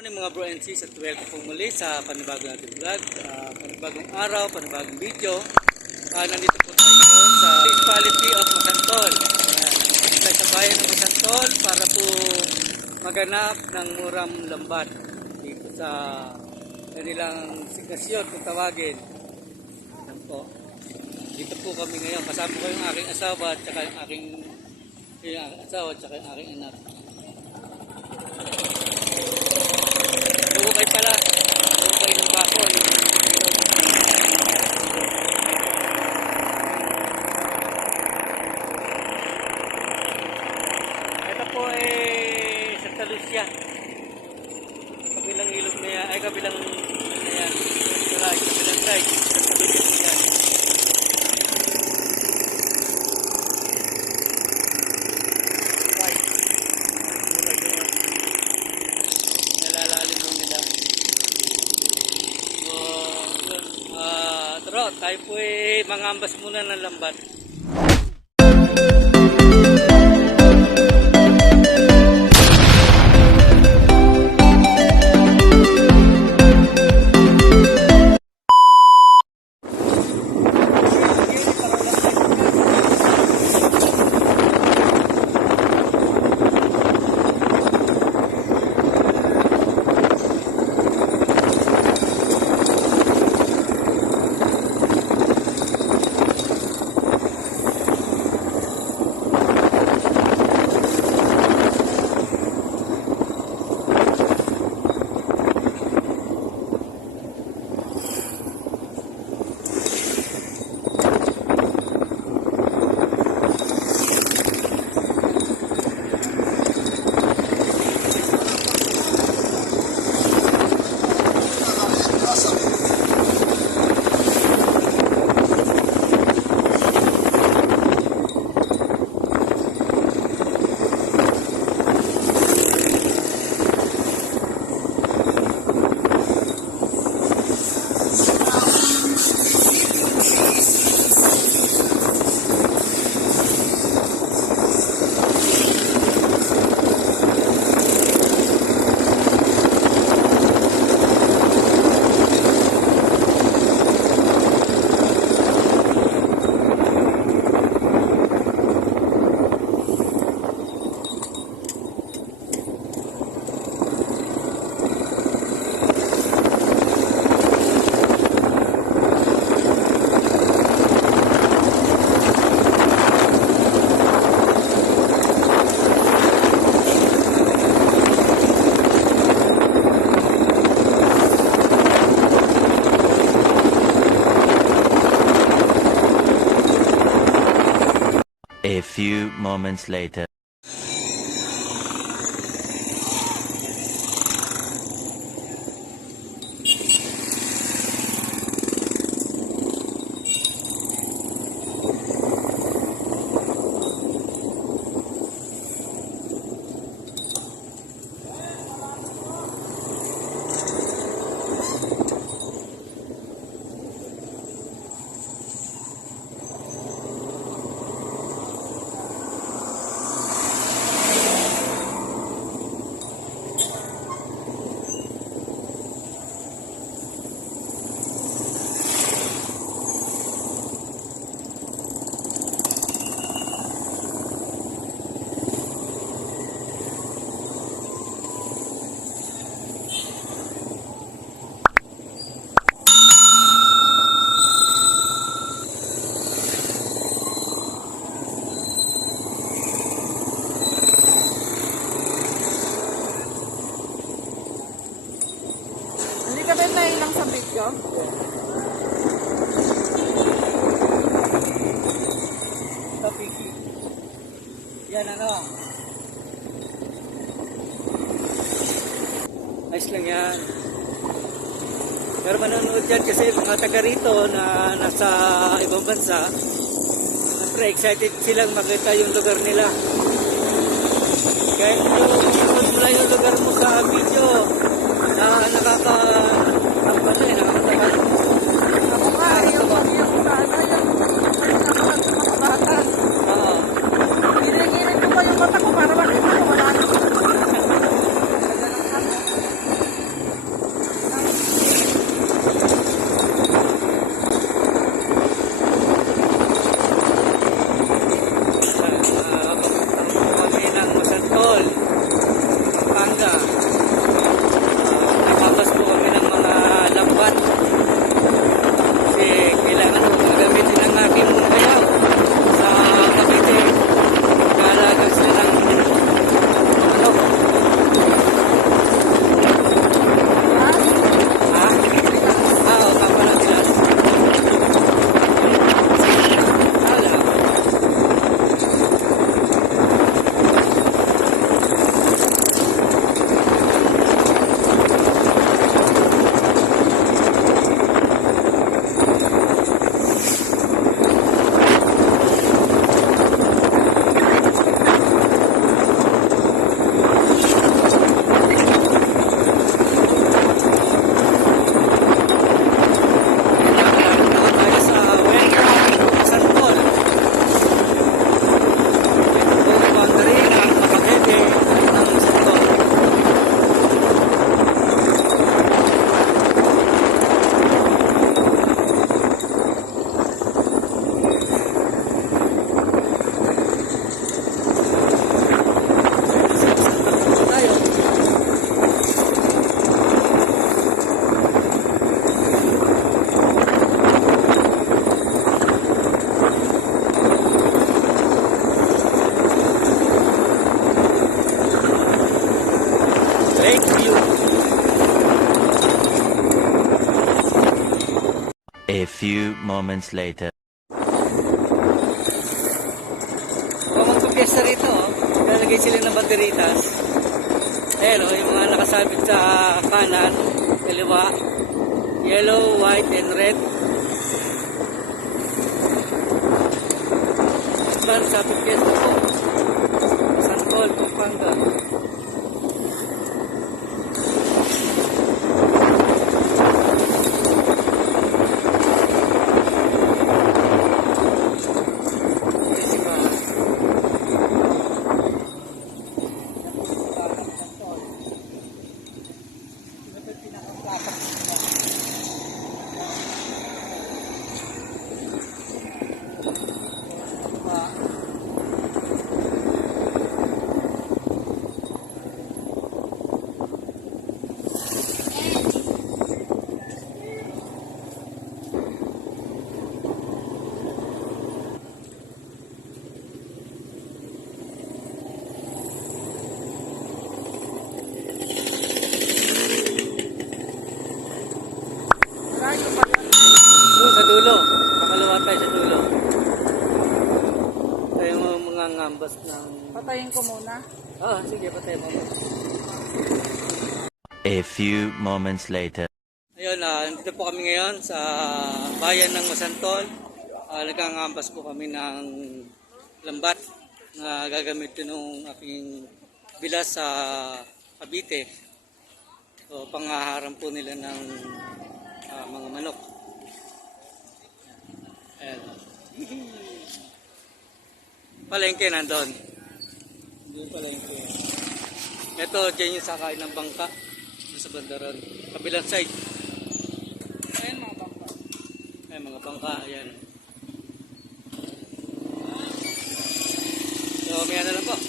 Morning mga bro and sis, at welcome po muli sa panibagong natin vlog, panibagong araw, panibagong video. Nandito po tayo ngayon sa municipality of Masantol. Tayo sa bayan ng Masantol para po maganap ng murang lambat dito sa kanilang signasyon kung tawagin. Dito po kami ngayon, kasama ko yung aking asawa at saka yung aking anak. Bukay pala, bukay ng bakol. Ito po Santa Lucia. Kabilang ilog na yan, kabilang side, Santa Lucia yan. Tayo po mangambas muna ng lambat. A few moments later. Lang sa video. Paki. Yan ayos lang yan. Pero manonood yan kasi mga taga rito na nasa ibang bansa, siyempre excited silang makita yung lugar nila. Kahit kung mo lang yung lugar mo sa video na nakakatawa. Ako nga, yung nakakabata. Oo. Ginigilid ko pa yung mata ko para makita ko wala na. few moments later. Kung magpapiesta rito, lalagay sila ng banderitas. Ayan yung mga nakasabit sa kanan, kaliwa, yellow, white, and red. Sa piesta po, Masantol Pampanga. Sa dulo, nakalawa tayo sa dulo. Ito yung mga ngambas ng... Patayin ko muna. Sige, patayin mo. A few moments later. Ayun, nandito po kami ngayon sa bayan ng Masantol. Nagkangambas po kami ng lambat na gagamitin ng aking bilas sa Cavite. So, pangaharap po nila ng mga manok. Ayan. Palengke nandun. Doon palengke. Ito, dyan yung sakay ng bangka. Doon sa bandaran. Kabilang side. Ayan mga bangka. Ayan mga bangka. Ayan. So, may ano lang po.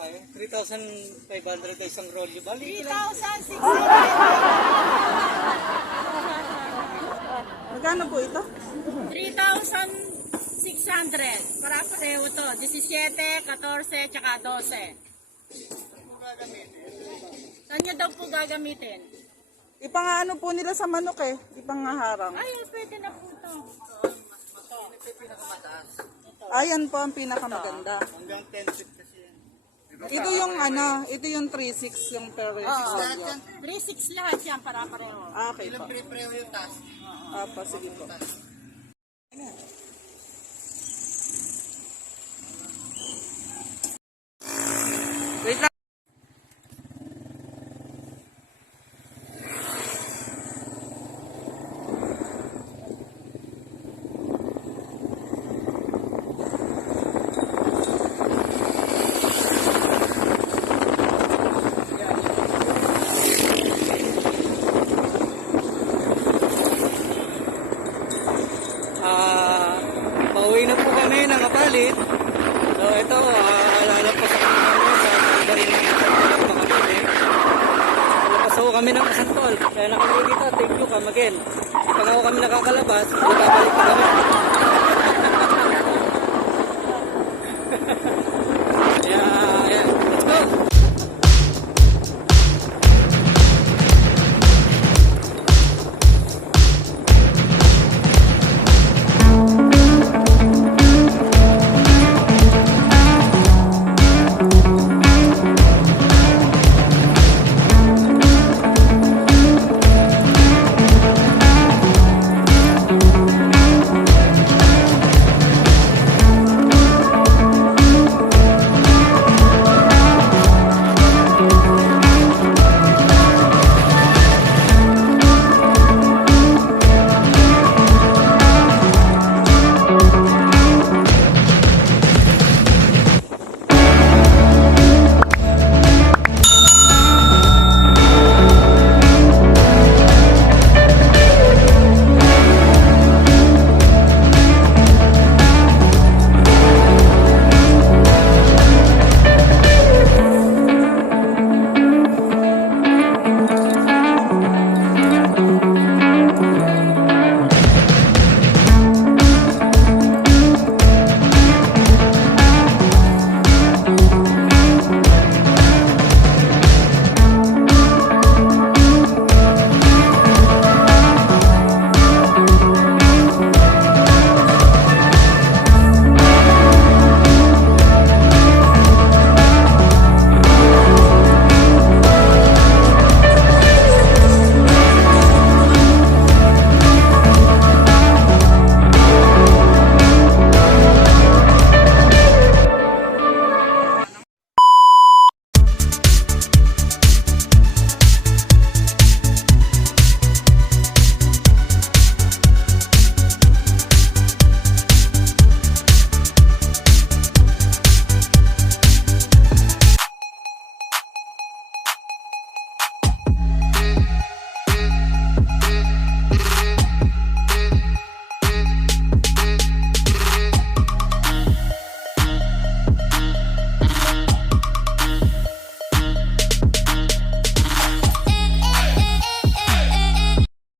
Ay, 3,500 ka isang roll. Bali, 3,600. Magkano po ito? 3,600. Para pareho to. 17, 14, tsaka 12. Saan nyo daw po gagamitin? Ipang-ano po nila sa manok eh. Ipang-harang. Ay, pwede na po to. Ayan po ang pinakamaganda. hanggang 10 feet kasi yan. Ito yung ano, ito yung 3.6 yung per Oo. 3,600 lahat yan para pareho. Okay po. Pre-preo yung task. Pa, sige po. Wait lang. Pauwi na po kami ng kapalit. So ito, alala po sa kami sa garin ng Cavite. Alapas po kami ng Masantol. Kaya na kami dito. Thank you, come again. Pag ako kami nakakalabas, babalik pa kami.